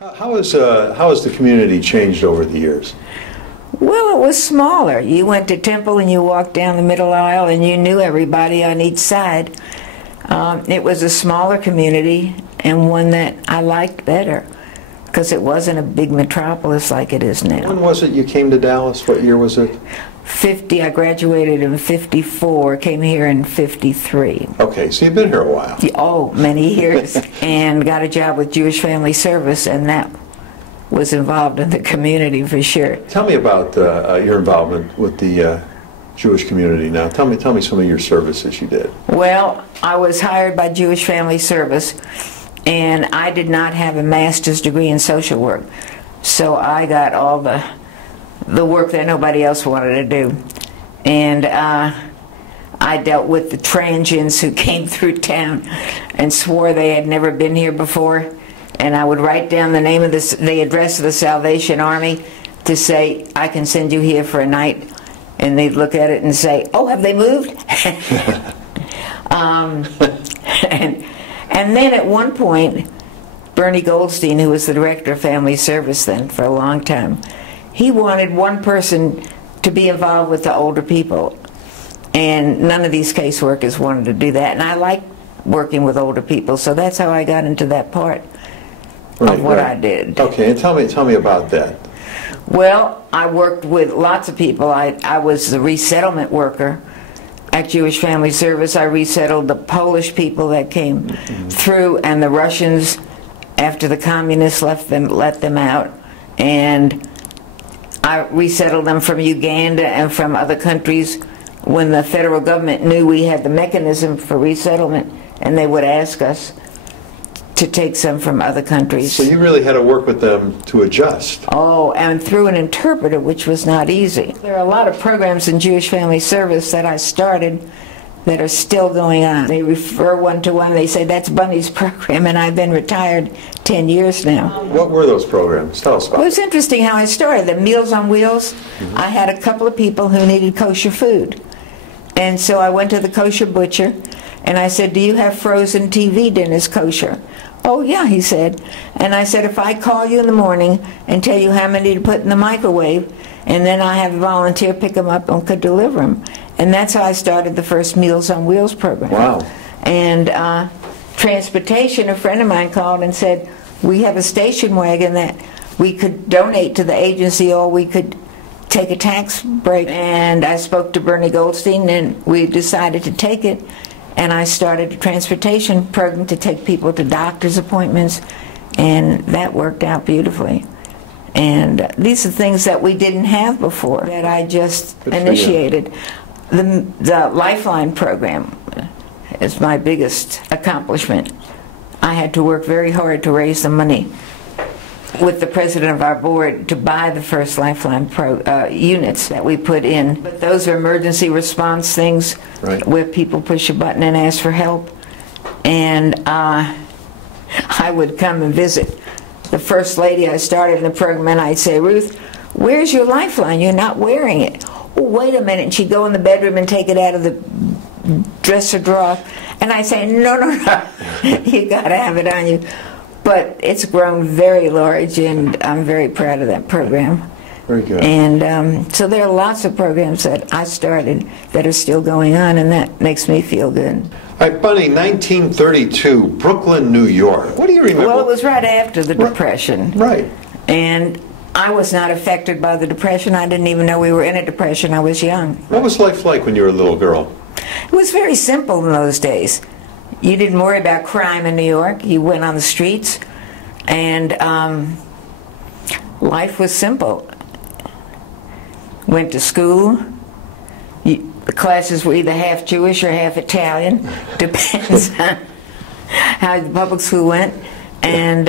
How has the community changed over the years? Well, it was smaller. You went to Temple and you walked down the middle aisle and you knew everybody on each side. It was a smaller community and one that I liked better because it wasn't a big metropolis like it is now. When was it you came to Dallas? What year was it? 50. I graduated in 54, came here in 53. Okay, so you've been here a while. Oh, many years. And got a job with Jewish Family Service, and that was involved in the community for sure. Tell me about your involvement with the Jewish community now. Tell me some of your services you did. Well, I was hired by Jewish Family Service, and I did not have a master's degree in social work. So I got all the work that nobody else wanted to do. And I dealt with the transients who came through town and swore they had never been here before. And I would write down the name of the address of the Salvation Army to say, I can send you here for a night. And they'd look at it and say, oh, have they moved? And then at one point, Bernie Goldstein, who was the director of Family Service then for a long time, he wanted one person to be involved with the older people. And none of these caseworkers wanted to do that. And I like working with older people, so that's how I got into that part of what I did. Okay, and tell me about that. Well, I worked with lots of people. I was the resettlement worker at Jewish Family Service. I resettled the Polish people that came through, and the Russians, after the communists let them out. And I resettled them from Uganda and from other countries when the federal government knew we had the mechanism for resettlement, and they would ask us to take some from other countries. So you really had to work with them to adjust. Oh, and through an interpreter, which was not easy. There are a lot of programs in Jewish Family Service that I started that are still going on. They refer one to one. They say, that's Bunny's program, and I've been retired 10 years now. What were those programs? Tell us about It was interesting how I started. The Meals on Wheels, I had a couple of people who needed kosher food. And so I went to the kosher butcher, and I said, do you have frozen TV dinners kosher? Oh, yeah, he said. And I said, if I call you in the morning and tell you how many to put in the microwave, and then I have a volunteer pick them up and could deliver them. And that's how I started the first Meals on Wheels program. Wow. And transportation, a friend of mine called and said, we have a station wagon that we could donate to the agency, or we could take a tax break. And I spoke to Bernie Goldstein, and we decided to take it. And I started a transportation program to take people to doctor's appointments, and that worked out beautifully. And these are things that we didn't have before that I just initiated. The Lifeline program is my biggest accomplishment. I had to work very hard to raise the money with the president of our board to buy the first Lifeline units that we put in. But those are emergency response things where people push a button and ask for help. And I would come and visit the first lady I started in the program, and I'd say, Ruth, where's your Lifeline? You're not wearing it. Oh, wait a minute. And she'd go in the bedroom and take it out of the dresser drawer. And I'd say, no, no, no, you got to have it on you. But it's grown very large, and I'm very proud of that program. Very good. And so there are lots of programs that I started that are still going on, and that makes me feel good. All right, Bunny, 1932, Brooklyn, New York. What do you remember? Well, it was right after the Depression. Right. And I was not affected by the Depression. I didn't even know we were in a Depression. I was young. What was life like when you were a little girl? It was very simple in those days. You didn't worry about crime in New York. You went on the streets, and life was simple. Went to school. The classes were either half Jewish or half Italian. Depends on how the public school went. And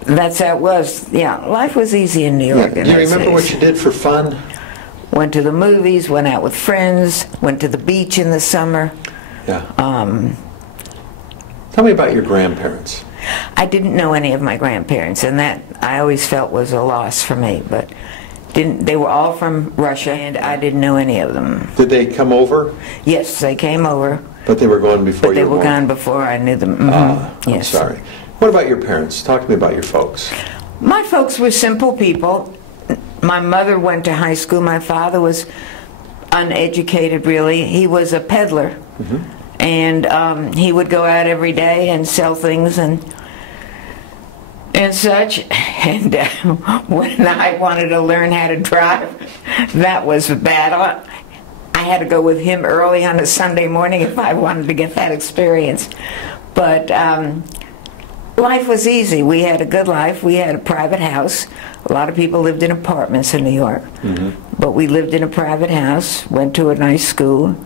that's how it was. Yeah, life was easy in New York. Do you remember what you did for fun? Went to the movies, went out with friends, went to the beach in the summer. Yeah. Tell me about your grandparents. I didn't know any of my grandparents, and that I always felt was a loss for me. But they were all from Russia, and I didn't know any of them. Did they come over? Yes, they came over. But they were gone before you were born? They were gone before I knew them. I'm yes. sorry. What about your parents? Talk to me about your folks. My folks were simple people. My mother went to high school. My father was uneducated, really. He was a peddler. And he would go out every day and sell things and such. And when I wanted to learn how to drive, that was a battle. I had to go with him early on a Sunday morning if I wanted to get that experience. But life was easy. We had a good life. We had a private house. A lot of people lived in apartments in New York. But we lived in a private house, went to a nice school.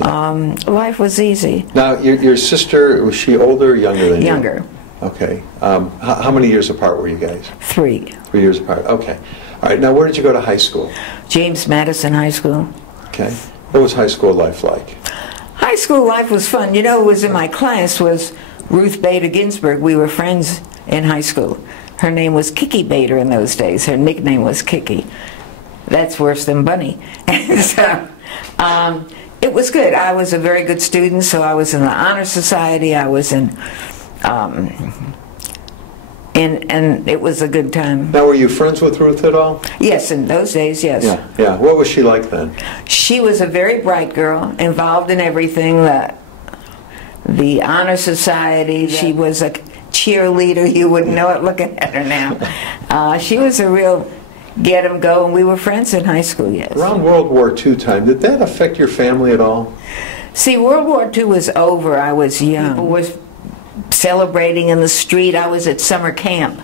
Life was easy. Now, your sister, was she older or younger than you? Younger. Okay. How many years apart were you guys? 3. 3 years apart. Okay. All right. Now, where did you go to high school? James Madison High School. Okay. What was high school life like? High school life was fun. You know, who was in my class was Ruth Bader Ginsburg. We were friends in high school. Her name was Kiki Bader in those days. Her nickname was Kiki. That's worse than Bunny. And so, it was good. I was a very good student, so I was in the Honor Society. I was in, and it was a good time. Now, were you friends with Ruth at all? Yes, in those days, yes. Yeah, yeah. What was she like then? She was a very bright girl, involved in everything. The Honor Society, she was a cheerleader. You wouldn't know it looking at her now. She was a real get 'em go, and we were friends in high school, yes. Around World War II time, did that affect your family at all? See, World War II was over. I was young. People were celebrating in the street. I was at summer camp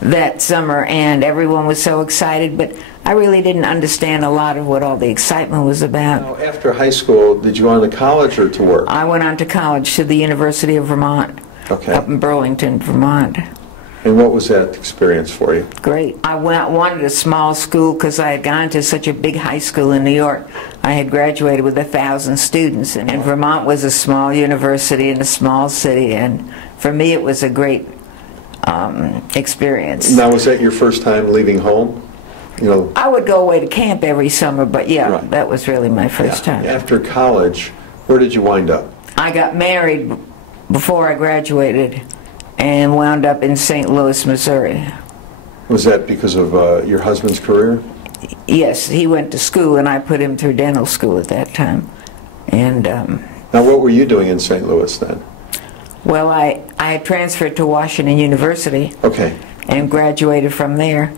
that summer, and everyone was so excited, but I really didn't understand a lot of what all the excitement was about. Now, after high school, did you go on to college or to work? I went on to college to the University of Vermont, up in Burlington, Vermont. And what was that experience for you? Great. I wanted a small school because I had gone to such a big high school in New York. I had graduated with 1,000 students, and Vermont was a small university in a small city, and for me it was a great experience. Now, was that your first time leaving home? You know, I would go away to camp every summer, but yeah, that was really my first time. After college, where did you wind up? I got married before I graduated and wound up in St. Louis, Missouri. Was that because of your husband's career? Yes, he went to school, and I put him through dental school at that time. And now, what were you doing in St. Louis then? Well, I had transferred to Washington University. Okay. And graduated from there.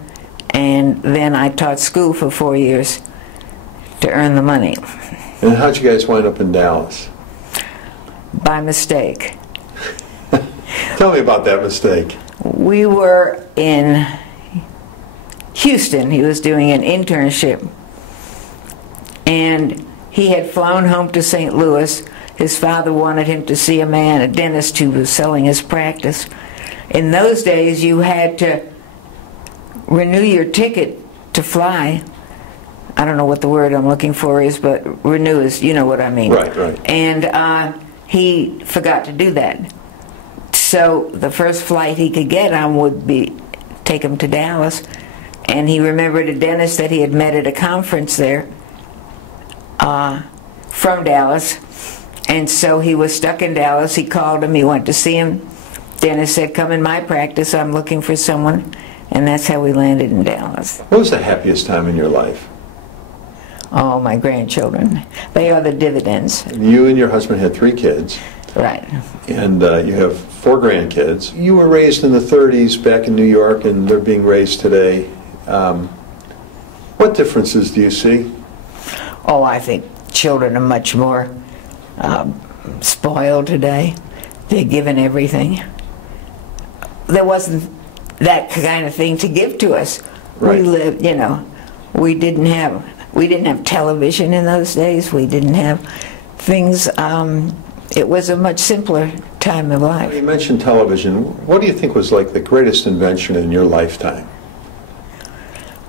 And then I taught school for 4 years to earn the money. And how'd you guys wind up in Dallas? By mistake. Tell me about that mistake. We were in Houston. He was doing an internship. And he had flown home to St. Louis. His father wanted him to see a man, a dentist who was selling his practice. In those days, you had to renew your ticket to fly. I don't know what the word I'm looking for is, but renew is, you know what I mean. Right, right. And he forgot to do that. So the first flight he could get on would be take him to Dallas. And he remembered a dentist that he had met at a conference there from Dallas. And so he was stuck in Dallas. He called him. He went to see him. Dentist said, "Come in my practice. I'm looking for someone." And that's how we landed in Dallas. What was the happiest time in your life? Oh, my grandchildren. They are the dividends. You and your husband had 3 kids. Right. And you have 4 grandkids. You were raised in the 30s back in New York, and they're being raised today. What differences do you see? Oh, I think children are much more spoiled today. They're given everything. There wasn't that kind of thing to give to us. Right. We lived, you know, we didn't have television in those days. We didn't have things. It was a much simpler time of life. You mentioned television. What do you think was like the greatest invention in your lifetime?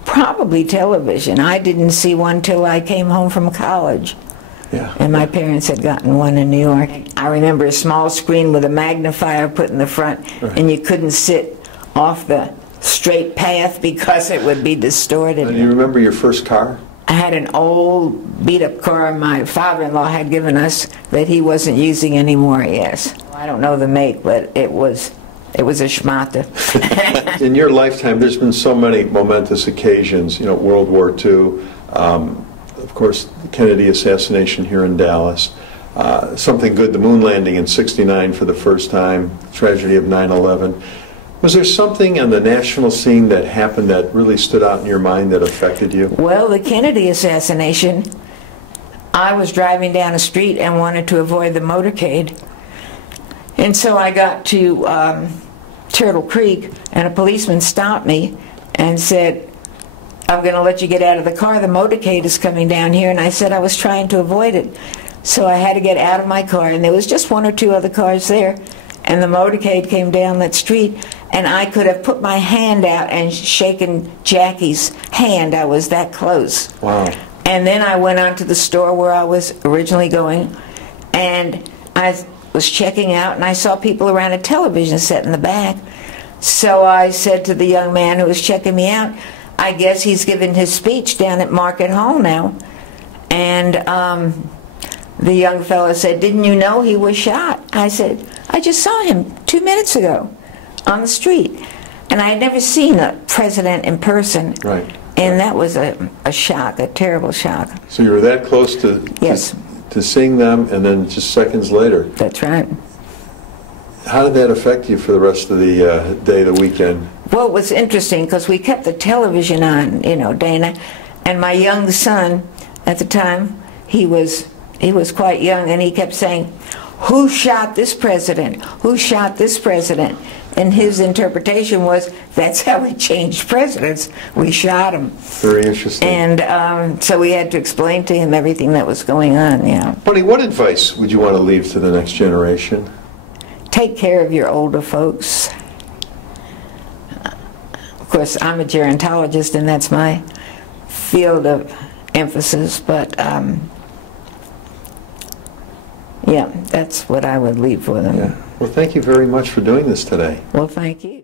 Probably television. I didn't see one till I came home from college. Yeah. And my parents had gotten one in New York. I remember a small screen with a magnifier put in the front, right. And you couldn't sit off the straight path because it would be distorted. And you remember your first car? I had an old beat-up car my father-in-law had given us that he wasn't using anymore, yes. I don't know the make, but it was it was a schmata. In your lifetime, there's been so many momentous occasions, you know, World War II, of course, the Kennedy assassination here in Dallas, something good, the moon landing in '69 for the first time, tragedy of 9/11. Was there something on the national scene that happened that really stood out in your mind that affected you? Well, the Kennedy assassination, I was driving down a street and wanted to avoid the motorcade. And so I got to Turtle Creek, and a policeman stopped me and said, "I'm going to let you get out of the car. The motorcade is coming down here." And I said I was trying to avoid it. So I had to get out of my car, and there was just one or two other cars there. And the motorcade came down that street, and I could have put my hand out and shaken Jackie's hand. I was that close. Wow. And then I went on to the store where I was originally going, and I was checking out, and I saw people around a television set in the back. So I said to the young man who was checking me out, "I guess he's giving his speech down at Market Hall now." And the young fellow said, "Didn't you know he was shot?" I said, "I just saw him 2 minutes ago on the street." And I had never seen a president in person. Right. And that was a shock, a terrible shock. So you were that close to, Yes. to seeing them, and then just seconds later. That's right. How did that affect you for the rest of the day, the weekend? Well, it was interesting because we kept the television on, you know, Dana, and my young son at the time, he was quite young, and he kept saying, "Who shot this president? Who shot this president?" And his interpretation was, that's how we changed presidents. We shot him. Very interesting. And so we had to explain to him everything that was going on, yeah. Honey, what advice would you want to leave to the next generation? Take care of your older folks. Of course, I'm a gerontologist, and that's my field of emphasis, but yeah, that's what I would leave for them. Yeah. Well, thank you very much for doing this today. Well, thank you.